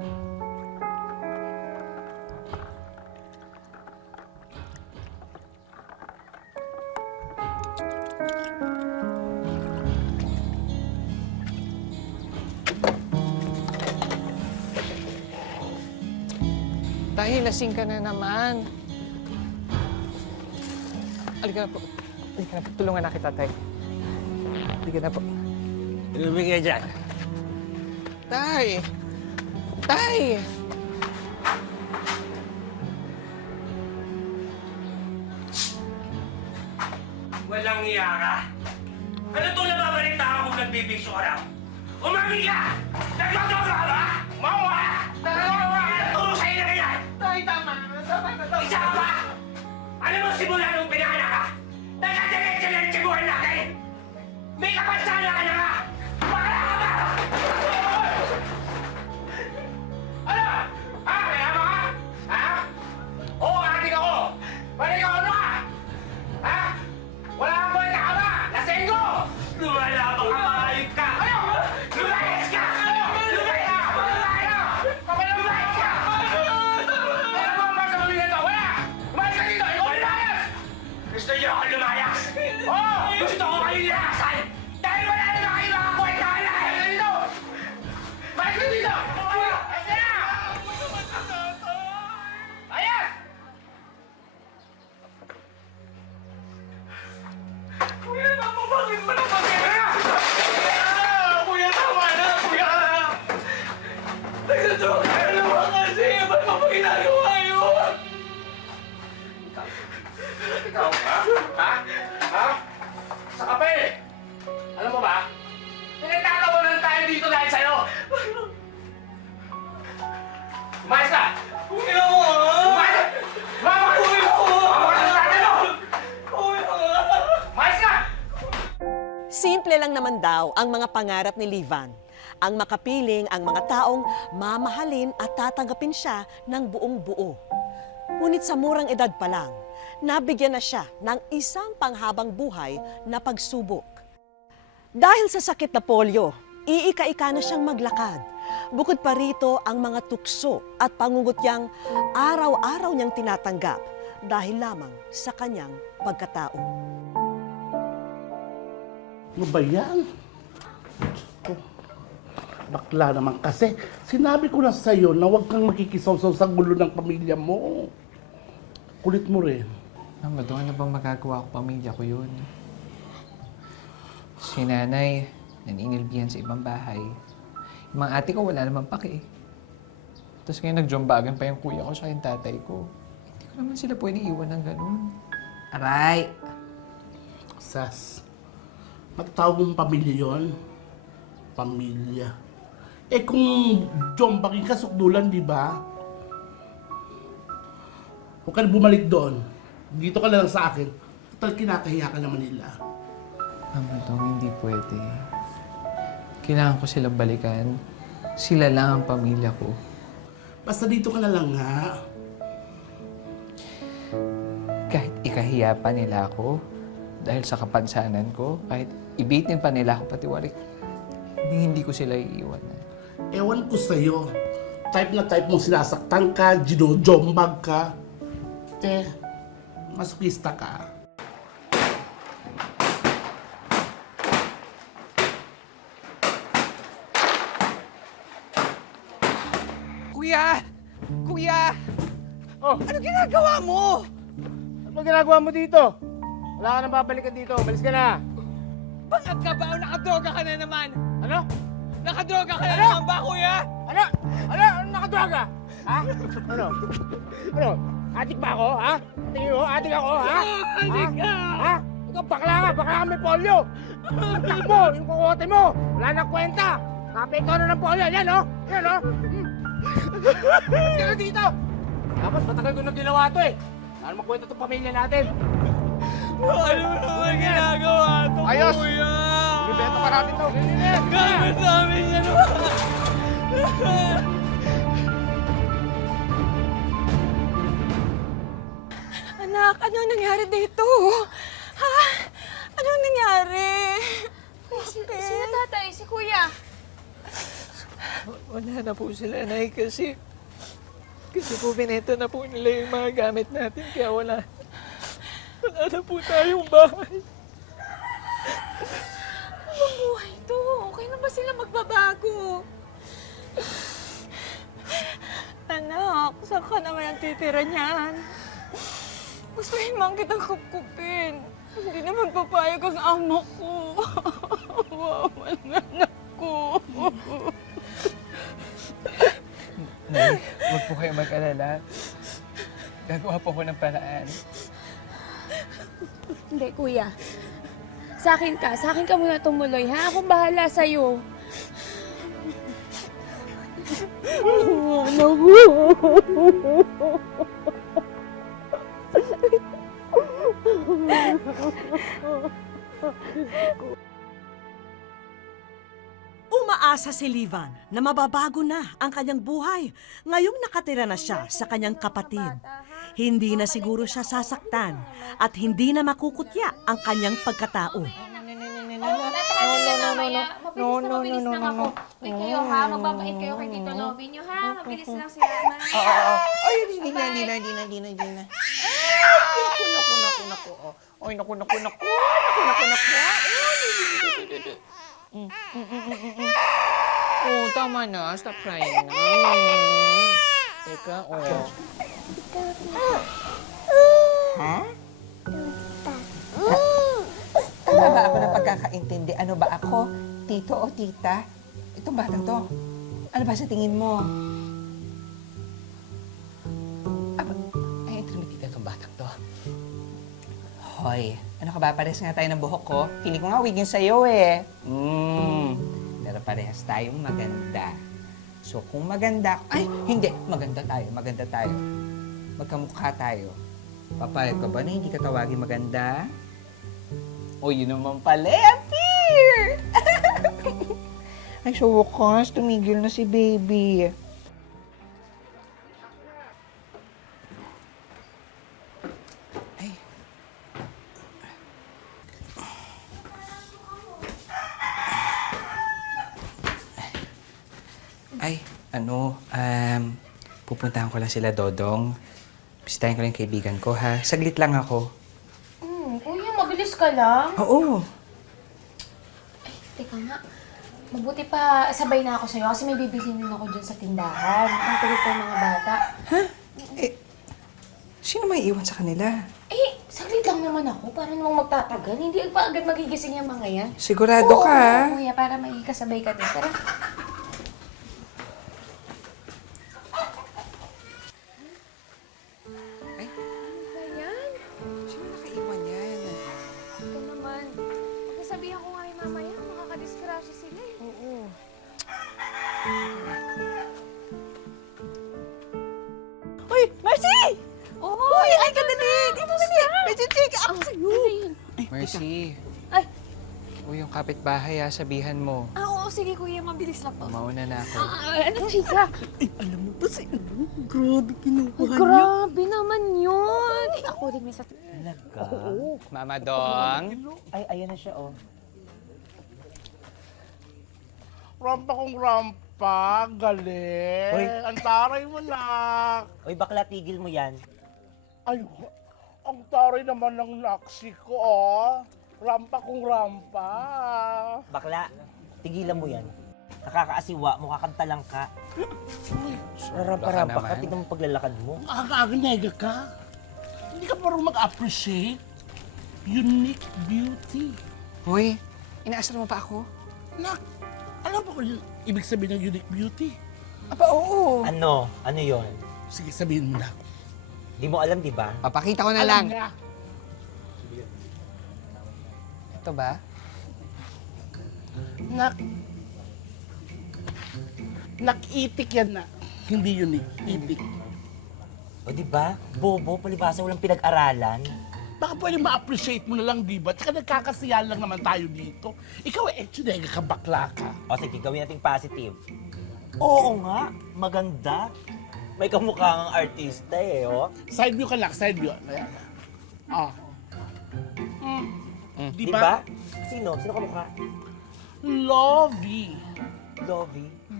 Dahil lasing ka na naman. Halika na po. Halika na po. Tulungan na kita, Tay. Halika na po. Inumin ka dyan. Tay! Tay! Walang iya ka? Ano itong nababalita ako kung nagbibigso ka raw? Umami ka! Nagloto ka ba? Mawa! Nagloto ka! Turo sa'yo na ganyan! Tay, tama! Tama na, tama! Isa ka ba? Alam mo simula nung pinana ka, nagkadiretso-diretso buhay natin! May kapansala ka na nga! Bakla ka ba? Ano? Ha? Kaya ba ka? Ha? Oo, ating ako! Balik ako ano ka? Ha? Wala kang buhay na ka ba? Lasenggo! Lumalabang ka, mahayop ka! Ano? Lumayas ka! Lumayas ka! Lumayas ka! Ano mo ang masasabi nito? Wala! Lumayas ka dito! Ikaw lumayas! Gusto niyo ako lumayas? Oo! Gusto ko kayo nilayasan! Dahil wala na kayo mga kwenta ka na kayo dito! Lumayas ka dito! Lumayas ka na! Ayas! Kuya, napapagin mo na mag-era! Kuya, tama na! Kuya! Nagsadraw ka na naman kasi! Ba't mo pa ginagawa yun? Ikaw, ha? Ha? Ha? Sa kape! Alam mo ba? Pinagtatawanan tayo dito dahil sa'yo! Umayos ka! Kuya mo! Umayos ka! Mama! Kuya mo! Mama ka sa tatay mo! Kuya mo! Umayos ka! Simple lang naman daw ang mga pangarap ni Livan. Ang makapiling ang mga taong mamahalin at tatanggapin siya ng buong buo. Ngunit sa murang edad pa lang, nabigyan na siya ng isang panghabang buhay na pagsubok. Dahil sa sakit na polio, iika-ika na siyang maglakad. Bukod pa rito ang mga tukso at pangungutyang araw-araw niyang tinatanggap dahil lamang sa kanyang pagkatao. Ano ba yan? Oh, bakla naman kasi. Sinabi ko na sa'yo na huwag kang makikisaw-saw sa gulo ng pamilya mo. Kulit mo rin. Mama, doon ano bang magagawa ko? Pamilya ko yun. Si nanay, naninilbihan sa ibang bahay. Yung mga ate ko, wala naman pake. Tapos ngayon nagjombagan pa yung kuya ko sa yung tatay ko. Hindi ko naman sila pwede iwan ng ganun. Aray! Sas, magtawag mong pamilya yon. Pamilya. Eh kung jombagin ka, sukdulan, di ba? Huwag ka na bumalik doon. Dito ka na lang sa akin. Total, kinakahiya ka naman nila. Mama, Dong, hindi pwede. Kailangan ko silang balikan. Sila lang ang pamilya ko. Basta dito ka na lang nga. Kahit ikahiya pa nila ako, dahil sa kapansanan ko, kahit ibitin pa nila ako patiwarik, hindi ko sila iiwanan. Ewan ko sa'yo. Type na type mong sinasaktan ka, ginojombag ka. Te, masukista ka. Kuya! Kuya! Oh, Ano ginagawa mo? ano ba ginagawa mo dito? Wala ka nang babalikan dito. Malis ka na. Bangag ka ba o nakadroga ka na naman? Ano? Nakadroga ka na naman ba, kuya? Ano? Ano? Ano nakadroga? Ha? Ano? Ano? Adik ba ako, ha? Tingin mo, adik ako, ha? Adik ka! Ha? Ikaw, bakla ka. Bakla ka may polio. Ang takbo, yung kukote mo. Wala nang kwenta. Kapekto na ng polio. Yan, oh. Yan, oh. Ba't ka na dito? Dapat matagal ko na ginawa to, eh. Para magkwento itong pamilya natin. Ano naman ginagawa to, Ayos! kuya? Ibeto ka natin to. Gamit namin yan naman! Anak, anong nangyari dito? Ha? Anong nangyari? Sino tatay? Si kuya? Wala na po sila, Nay, kasi po binenta na po nila yung mga gamit natin, kaya wala na po tayong bahay. Ang buhay to. Okay na ba sila magbabago? Anak, saan ka naman ang titira niyan? Gustuhin man kitang kupkupin. Hindi naman papayag ang amo ko. Wawan na anak ko. Nay, huwag po kayo mag-alala. Gagawa po ko ng paraan. Hindi, kuya. Sa akin ka muna tumuloy, ha? Akong bahala sa'yo. Umaasa si Livan na mababago na ang kanyang buhay ngayong nakatira na siya sa kanyang kapatid. Hindi na siguro siya sasaktan at hindi na makukutya ang kanyang pagkatao. Mabilis lang ako. Uy, kayo ha, magbabait kayo kay Tito Lovie nyo ha. Mabilis lang sila. Ay, hindi na. Naku. Ay, naku. Oh, tama na. Stop crying na. Teka, oh. Tama ba ako ng pagkakaintindi? Ano ba ako? Tito o tita? Itong batang to. Ano ba sa tingin mo? Aba, ay, tita itong batang to. Hoy, ano ka ba? Parehas nga tayo ng buhok ko. Feeling ko nga wig yun sa'yo eh. Pero parehas tayong maganda. So kung maganda, ay, hindi, maganda tayo. Magkamukha tayo. Papayag ka ba na hindi ka tawagin maganda? O, yun naman pala, appear! Ay, so wakas, tumigil na si baby. Ay. Ay, pupuntahan ko lang sila, Dodong. Bisitahin ko lang yung kaibigan ko, ha? Saglit lang ako. Kuya, mabilis ka lang. Oo. Ay, teka nga. Mabuti pa sabay na ako sa'yo kasi may bibilhin ako dyan sa tindahan. Ang tuloy pa yung mga bata. Sino may iwan sa kanila? Eh, saglit lang naman ako. Para namang magtatagal. Hindi pa agad magigising yung mga yan. Sigurado ka, ha? Kuya, para magkasabay ka din. Tara. Sino nakaiwan yan? Ito naman. Pagkasabihan ko nga yung mamaya, makakadiskrasya sila eh. Oo. Uy, Marcy! Oh, Uy, ay ka dali! Dito na niya! Medyo check up sa'yo! Mercy. Ay. O, yung kapitbahay, sabihan mo. Oo, sige kuya, mabilis lang po. Mauna na ako. Ano, chika? Alam mo ba si grabe kinukuha Ay, niya. grabe naman yun. Eh, ako din may sa... Mama Dong. Ay, ayan na siya, oh. Rampa kong rampa, galing. Hoy. Ang taray mo, nak. Uy, bakla, tigil mo yan. Ay, ang taray naman ng naksi ko, oh. Rampa kong rampa. Bakla, tigilan mo yan. Nakakaasiwa, mukha kang talangka. Rarampa-rampa ka, naman. tignan mo paglalakad mo. Nakakaaganega ka. Hindi ka parang mag-appreciate unique beauty. Hoy, inaasar mo pa ako? Nak, alam mo kung yung ibig sabihin ng unique beauty? Aba, oo. Ano? Ano yon? Sige, sabihin mo na. Di mo alam, di ba? Papakita ko na Alam lang. niya. Ito ba? Nak, nakitik yan na. Hindi unique, itik. O di ba? Bobo, palibasa walang pinag-aralan. Baka pwede ma-appreciate mo na lang, di ba? Tsaka nagkakasiya lang naman tayo dito. Ikaw eh, tsunega ka, bakla ka. O sige, gawin nating positive. Oo nga, maganda. May kamukhang artista eh, oh. Side view ka lang, side view. Ayan. Ah. Di Di ba? ba? Sino? Sino kamukha? Lovey. Lovey.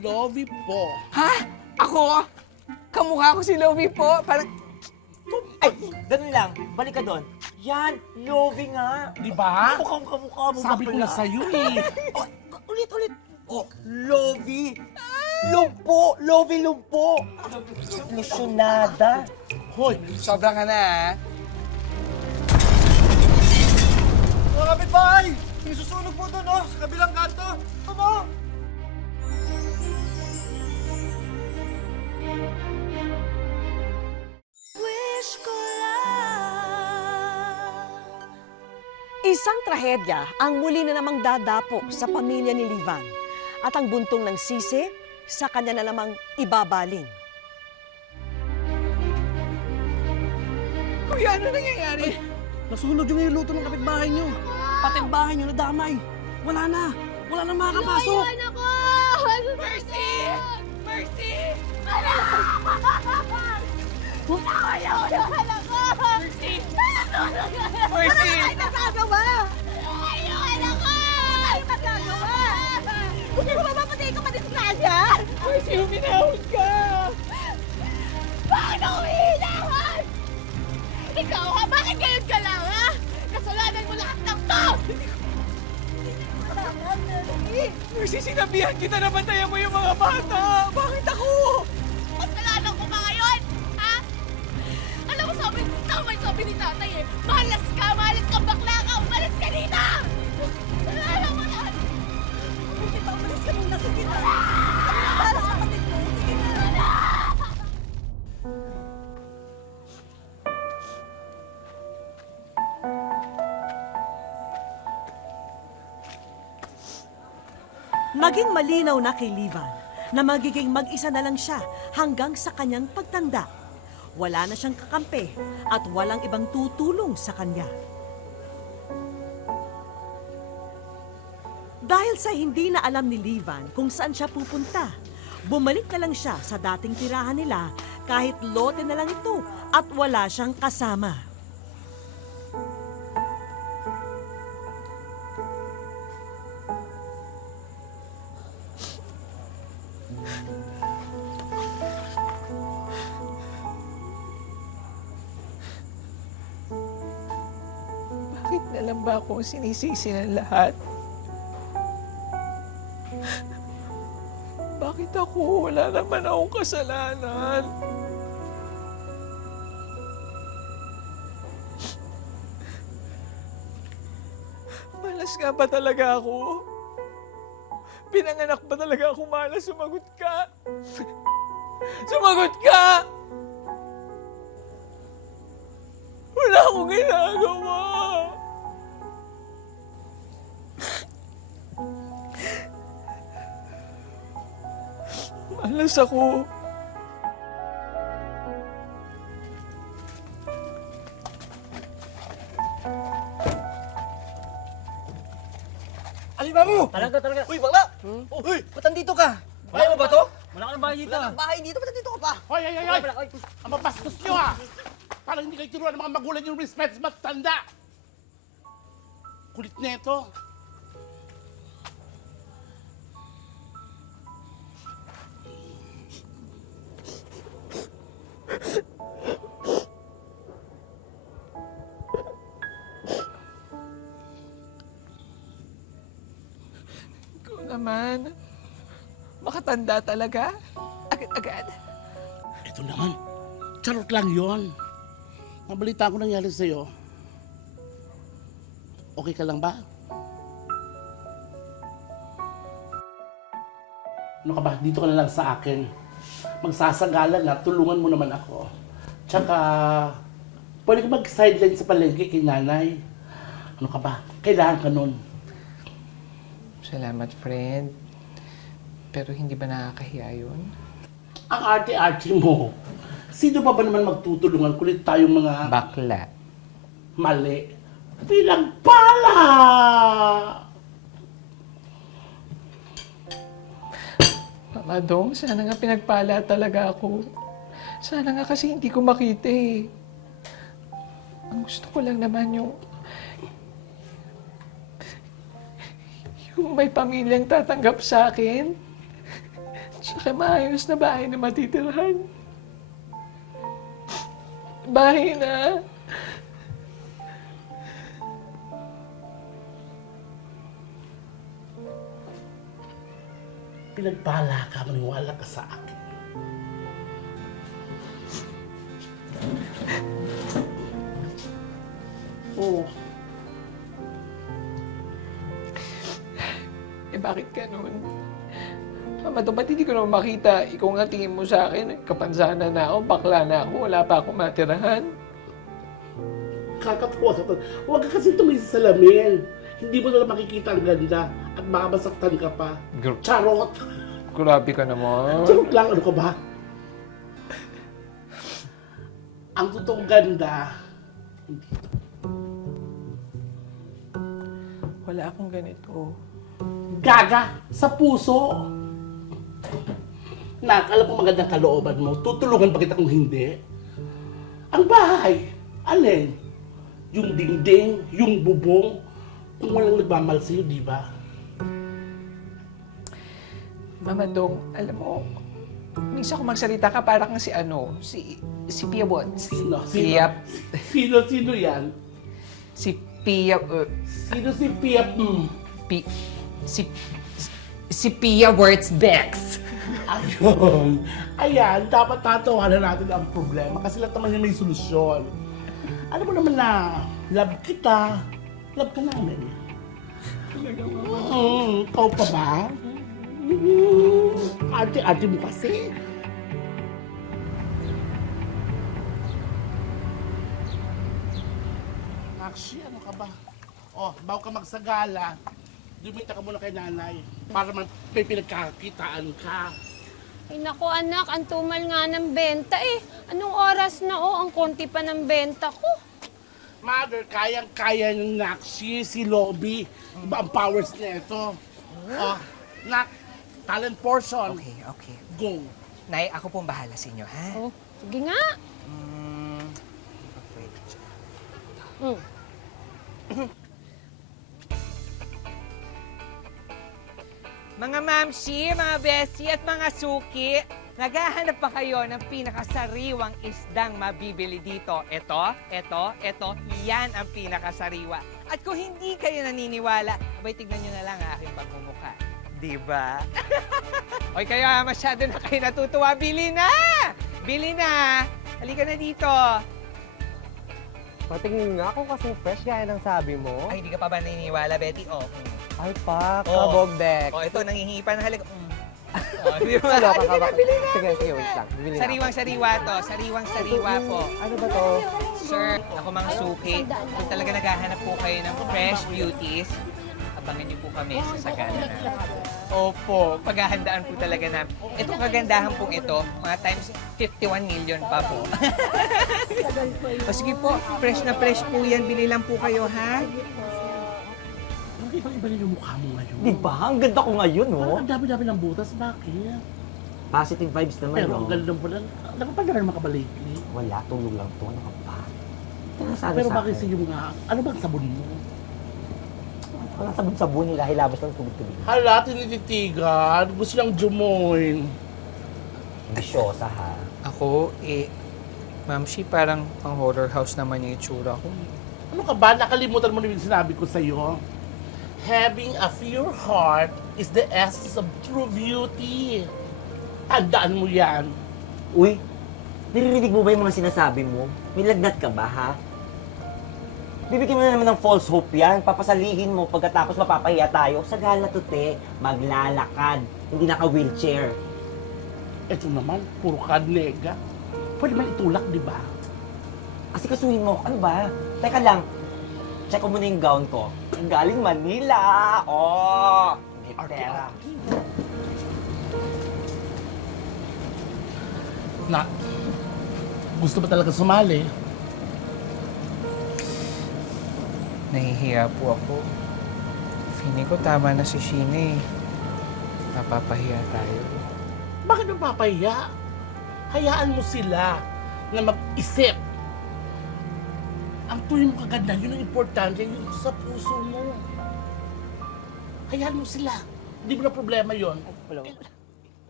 Lovey po. Ha? Ako? Kamukha ko si Lovie po. Parang... Ay, ganun lang. Balik ka doon. Yan, Lovie nga. Di ba? Mukhang kamukha mo Sabi ko pala. na sa'yo eh. Oh, ulit. Oh, Lovie. Lumpo. Lovie Lumpo. Ilusyonada. Hoy, Sobra ka na, ha? Mga kapitbahay! May susunog po doon, oh, sa kabilang kanto. Ano? Isang trahedya ang muli na namang dadapo sa pamilya ni Livan at ang buntong ng sisi sa kanya na namang ibabaling. Kuya, ano nangyayari? Nasunog yung niluto ng kapitbahay nyo. Pati ang bahay nyo nadamay. Wala na. Wala na makakapasok. ako! Mercy! Mercy! Nawalan ako! Mercy! Mercy! Ay, nagagawa! Ayun ako! Ay, nagagawa! Gusto mo ba mapatay ka madisgrasya? Mercy, huminahon ka! Bakit ako hihinahon? Ikaw ha? Bakit ngayon ka lang ha? Kasalanan mo lahat ng to! Mercy, sinabihan kita na bantayan mo yung mga bata! Bakit ako? Kasalanan ko ba ngayon? Ha? Alam mo sabi, tama yung sabi ni tatay eh. Malas ka, bakla ka, umalis ka dito! Kasalanan mo yan! Buti pa, umalis ka muna, sige na! Kami na para sa kapatid mo, sige na! Maging malinaw na kay Livan na magiging mag-isa na lang siya hanggang sa kanyang pagtanda. Wala na siyang kakampi at walang ibang tutulong sa kanya. Dahil sa hindi na alam ni Livan kung saan siya pupunta, bumalik na lang siya sa dating tirahan nila kahit lote na lang ito at wala siyang kasama. Bakit na lang ba ako ang sinisisi ng lahat? Bakit ako? Wala naman akong kasalanan. Malas nga ba talaga ako? Pinanganak ba talaga ako malas? Sumagot ka! Sumagot ka! Wala akong ginagawa! Malas ako. Alin ba mo? Talaga. Uy, bakla! Oh, uy, ba't nandito ka? Ayaw mo ba to? Wala ka ng bahay dito. Wala kang bahay dito, ba't nandito ka pa? hoy, ang mabastos nyo ah! Parang hindi kayo tinuruan ng mga magulang yung respect sa matanda. Kulit na ito. Ikaw naman. Makatanda talaga. Agad-agad. Ito naman, charot lang yon. Mabalita ko nangyari sa'yo. Okay ka lang ba? Ano ka ba? Dito ka na lang sa akin. Magsasagalan na, tulungan mo naman ako. Tsaka, pwede ka mag-sideline sa palengke kay nanay. Ano ka ba? Kailangan ka nun. Salamat, friend. Pero hindi ba nakakahiya yun? Ang arte-arte mo. Sino pa ba naman magtutulungan kulit tayong mga Bakla. mali? Bilang pala! Mama Dong, sana nga pinagpala talaga ako. Sana nga kasi hindi ko makita eh. Ang gusto ko lang naman yung may pamilyang tatanggap sa akin. Saka maayos na bahay na matitirahan. Bahay na. Pinagpala ka, maniwala ka sa akin. Oo. Eh bakit ganun? Mama, to, ba't hindi ko naman makita? Ikaw nga tingin mo sa akin, kapansana na ako, bakla na ako, wala pa akong matirahan. Kakatawa ka to. Huwag ka kasi tumingin sa salamin. Hindi mo na makikita ang ganda at baka masaktan ka pa. Charot! Grabe ka naman. Charot lang, ano ka ba? Ang totoong ganda, hindi ito. Wala akong ganito. Gaga sa puso. Alam ko magandang kalooban mo. Tutulungan pa kita kung hindi. Ang bahay, alin? Yung dingding, yung bubong, kung walang nagmamahal sa'yo, di ba? Mama Dong, alam mo, minsan ko magsalita ka para kang si Pia Bots. Sino? Pia, Sino yan? si Pia, Sino si Pia? si Pia Wurtzbex. Ayun. Ayan, dapat tatawanan natin ang problema kasi lahat naman yung may solusyon. Alam mo naman na, love kita. Love ka namin. Ikaw pa ba? Arte-arte mo kasi. Actually, ano ka ba? Oh, bago ka magsagala, dumita ka muna kay nanay para may pinagkakitaan ka. Ay naku anak, ang tumal nga ng benta eh. Anong oras na ang konti pa ng benta ko. Mother, kayang-kaya ng Naxi, si Lobby. Iba ang powers na ito. Oh, Nak, talent portion. Okay, okay. Go. Nay, ako pong bahala sa inyo, ha? Oh, sige nga. Pwede dyan. Mga mamsi, mga besi at mga suki, naghahanap pa kayo ng pinakasariwang isdang mabibili dito. Ito, yan ang pinakasariwa. At kung hindi kayo naniniwala, abay tignan nyo na lang ang aking pagmumukha. Diba? Oy, kaya masyado na kayo natutuwa. Bili na! Bili na! Halika na dito. Patingin nga ako kasi fresh gaya ng sabi mo. Ay, hindi ka pa ba naniniwala, Betty? Oh. Ay, pa, Oo. kabogdek. Oh, ito, nangihingi pa ng halaga. Oh, di ba? Wala ka Halika na, ba? bili na! Sige, wait lang. Bibili na ako. Sariwang-sariwa to. Sariwang-sariwa po. Ano ba to? Sir, ako mga suki, kung talaga naghahanap po kayo ng fresh beauties, abangan niyo po kami sa sagana namin. Opo, paghahandaan po talaga namin. Itong kagandahan pong ito, mga times 51 million pa po. O sige po, fresh na fresh po yan. Bili lang po kayo, ha? Bakit iba rin yung mukha mo ngayon? Di ba? Ang ganda ko ngayon, Parang oh. ang dami-dami ng butas. Bakit? Positive vibes naman, Pero no? ang ganda mo lang. Nakapal na rin makabalikli. Wala, tulog lang to. Ano ka ba? Tinasabi Pero sa bakit akin. yung nga? Ano bang sabon mo? Walang sabon-sabon nila, hilabas lang tubig-tubig. Hala, tinititigan. Gusto lang jumoin. Bisyosa, ha? Ako, Ma'am Shi, parang pang horror house naman yung itsura ko. Ano ka ba? Nakalimutan mo na yung sinabi ko sa'yo. Having a pure heart is the essence of true beauty. Tandaan mo yan. Uy, naririnig mo ba yung mga sinasabi mo? May lagnat ka ba, ha? Bibigyan mo na naman ng false hope yan. Papasalihin mo pagkatapos mapapahiya tayo. Sa gala to, te. Maglalakad. Hindi naka-wheelchair. Ito naman, puro kadnega. Pwede man itulak, di ba? Kasi kasuhin mo, ano ba? Teka lang. Check ko muna yung gown ko. Galing Manila! Oh! May pera. Na, gusto ba talaga sumali? Nahihiya po ako. Feeling ko tama na si Sheena eh. Napapahiya tayo. Bakit napapahiya? Hayaan mo sila na mag-isip. Ang tuloy mo kaganda, yun ang importante, yun sa puso mo. Hayaan mo sila. Hindi mo na problema yon.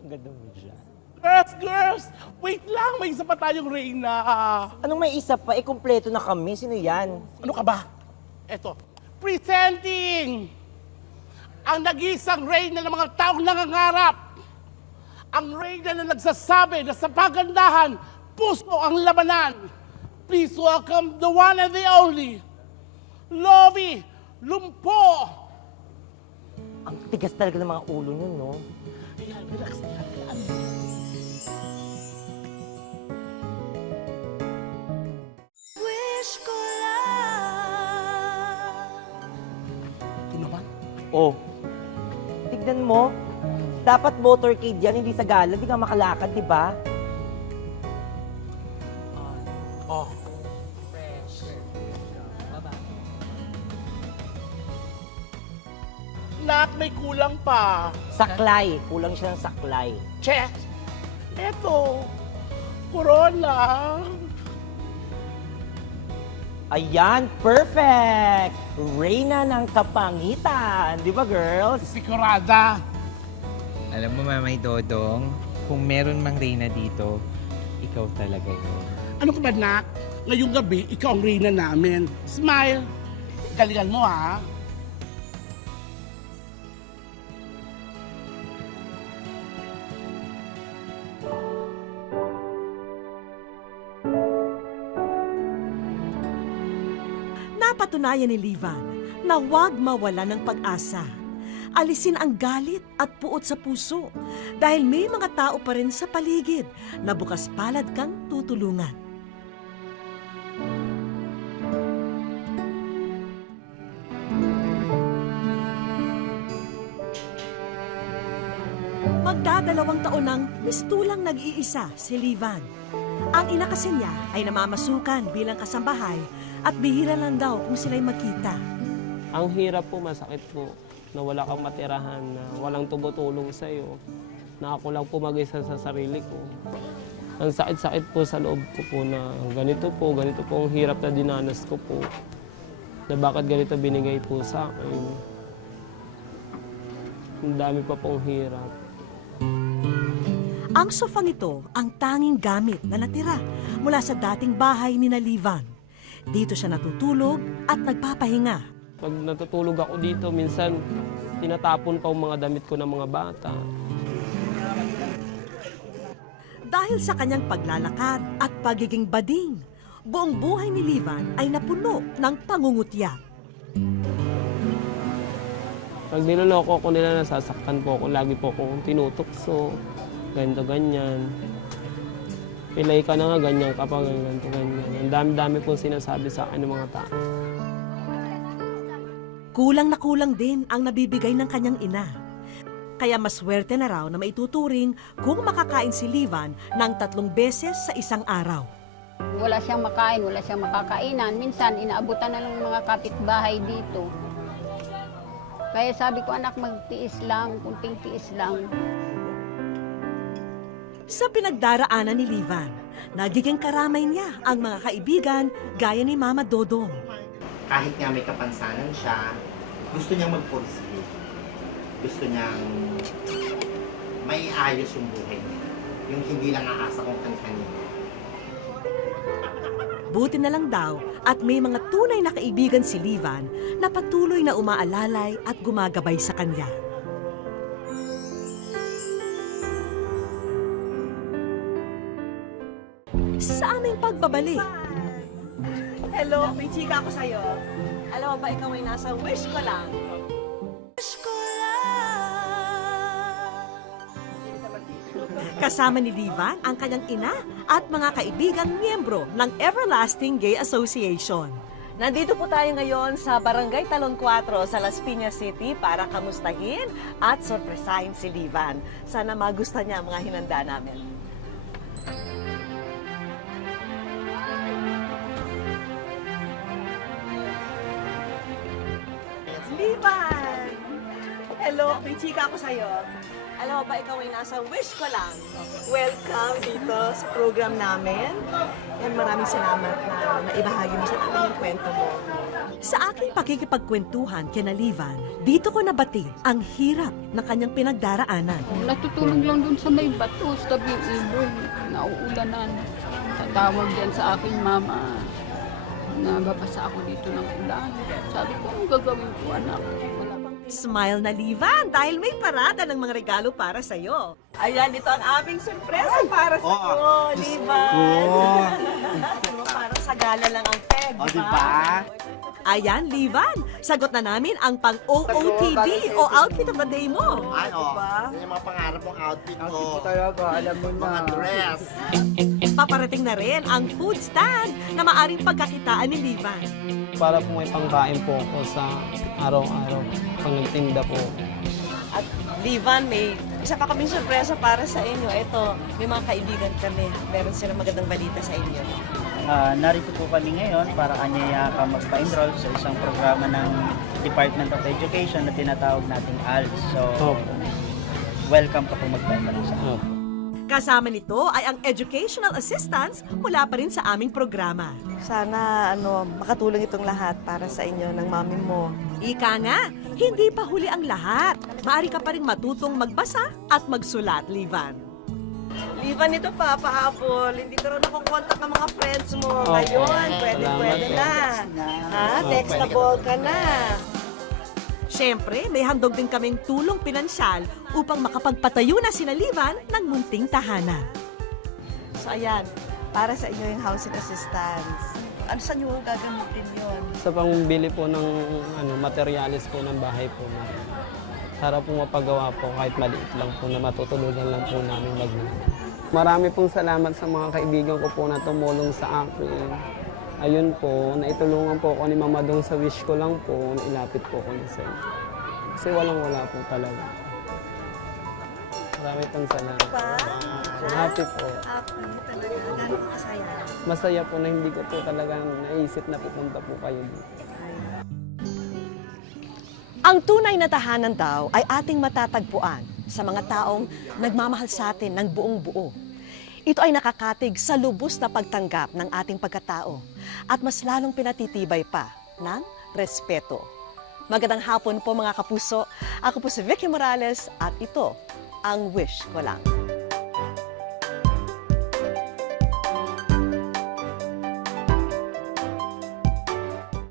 Ang ganda mo dyan. Girls! Wait lang, may isa pa tayong Reyna. Anong may isa pa? Eh, kumpleto na kami. Sino yan? Ano ka ba? Eto, presenting ang nag-iisang Reyna ng mga taong nangangarap. Ang Reyna na nagsasabi na sa pagandahan, puso ang labanan. Please welcome the one and the only, Lovie Lumpo. Ang tigas talaga ng mga ulo nyo, no? Ayan, relax na yan. Wish ko lang. Ito naman. Oh, tignan mo. Dapat motorcade yan, hindi sa gala. Hindi ka makalakad, di ba? Oh. Nak, may kulang pa. Saklay. Kulang siya ng saklay. Check. Eto, Corona. Ayan, perfect! Reyna ng kapangitan. Di ba, girls? Sigurada. Alam mo, Mamay Dodong, kung meron mang Reyna dito, ikaw talaga yun. Ano ka ba, Nak? Ngayong gabi, ikaw ang Reyna namin. Smile. Galingan mo, ha? Napatunayan ni Livan na huwag mawala ng pag-asa. Alisin ang galit at puot sa puso dahil may mga tao pa rin sa paligid na bukas palad kang tutulungan. Magdadalawang taon nang mistulang nag-iisa si Livan. Ang ina kasi niya ay namamasukan bilang kasambahay at bihira lang daw kung sila'y makita. Ang hirap po, masakit po, na wala kang matirahan, na walang tumutulong sa'yo, na ako lang po mag-isa sa sarili ko. Ang sakit-sakit po sa loob ko po na ganito po ang hirap na dinanas ko po, na bakit ganito binigay po sa akin. Ang dami pa pong hirap. Ang sofang ito ang tanging gamit na natira mula sa dating bahay ni Livan. Dito siya natutulog at nagpapahinga. Pag natutulog ako dito, minsan tinatapon pa ang mga damit ko ng mga bata. Dahil sa kanyang paglalakad at pagiging bading, buong buhay ni Livan ay napuno ng pangungutya. Pag niloloko ko nila, nasasaktan po ako. Lagi po akong tinutokso, ganito, ganyan. Pilay ka na nga, ganyan ka pa, ganito, ganyan. Ang dami-dami po sinasabi sa akin ng mga tao. Kulang na kulang din ang nabibigay ng kanyang ina. Kaya maswerte na raw na maituturing kung makakain si Livan ng 3 beses sa isang araw. Wala siyang makain, wala siyang makakainan. Minsan, inaabutan na lang ng mga kapitbahay dito. Kaya sabi ko, anak, magtiis lang, kunting tiis lang. Sa pinagdaraanan ni Livan, nagiging karamay niya ang mga kaibigan gaya ni Mama Dodong. Kahit nga may kapansanan siya, gusto niyang magpursige. Gusto niyang may ayos yung buhay niya. Yung hindi lang aasa kung kanina. Buti na lang daw at may mga tunay na kaibigan si Livan na patuloy na umaalalay at gumagabay sa kanya. Sa aming pagbabalik. Hello, may chika ako sa'yo. Alam mo ba, ikaw ay nasa wish ko lang. Wish ko lang. Kasama ni Livan ang kanyang ina at mga kaibigang miyembro ng Everlasting Gay Association. Nandito po tayo ngayon sa Barangay Talon 4 sa Las Piñas City para kamustahin at sorpresahin si Livan. Sana magustuhan niya ang mga hinanda namin. Livan! Hello, may chika ako sa'yo. Alam mo ba, ikaw ay nasa wish ko lang. Welcome dito sa program namin. And maraming salamat na naibahagi mo sa amin yung kwento mo. Sa aking pakikipagkwentuhan kina Livan, dito ko nabatid ang hirap ng kanyang pinagdaraanan. Natutulog lang dun sa may bato, sa tabing ibon, nauulanan. Tatawag yan sa aking mama. Nababasa ako dito ng ulan. Sabi ko, anong gagawin ko, anak? Wala bang Smile na Livan dahil may parada ng mga regalo para sa'yo. Ayan, ito ang aming sorpresa para sa'yo, Livan. Parang sagala lang ang peg, O, di di ba? ba? Ayan, Livan, sagot na namin ang pang-OOTD o Outfit of the Day mo. Ano? Diba? Yan yung mga pangarap mong outfit ko. Talaga, alam mo Mga dress. Paparating na rin ang food stand na maaring pagkakitaan ni Livan. Para po may pangkain po ako sa araw-araw pag nagtinda po. At Livan, may isa pa kaming sorpresa para sa inyo. Ito, may mga kaibigan kami. Meron silang magandang balita sa inyo. Narito po kami ngayon para kanyaya ka magpa-enroll sa isang programa ng Department of Education na tinatawag nating ALS. So, welcome ka po magpa-enroll sa ALS. Kasama nito ay ang educational assistance mula pa rin sa aming programa. Sana makatulong itong lahat para sa inyo ng mami mo. Ika nga, hindi pa huli ang lahat. Maari ka pa rin matutong magbasa at magsulat, Livan. Livan, ito pa, Apple. Hindi ka rin nakukontak ng mga friends mo. Ngayon, pwede na. Ha? Textable ka na. Siyempre, may handog din kaming tulong pinansyal upang makapagpatayo na sina Livan ng munting tahanan. So ayan, para sa inyo yung housing assistance. Ano sa inyo gagamitin yun? Sa pangbili po ng materyales po ng bahay po namin. Para po mapagawa po kahit maliit lang po na matutulugan lang po namin maglaro. Marami pong salamat sa mga kaibigan ko po na tumulong sa akin. Ayun po, naitulungan po ako ni Mama Dong sa wish ko lang po, nailapit po ako ni Sen. Kasi walang-wala po talaga. Marami pong salamat. Happy po. Happy talaga. Gano'n ka kasaya? Masaya po na hindi ko po talaga naisip na pupunta po kayo dito. Ang tunay na tahanan daw ay ating matatagpuan sa mga taong nagmamahal sa atin ng buong buo. Ito ay nakakatig sa lubos na pagtanggap ng ating pagkatao at mas lalong pinatitibay pa ng respeto. Magandang hapon po mga kapuso. Ako po si Vicky Morales at ito ang Wish Ko Lang.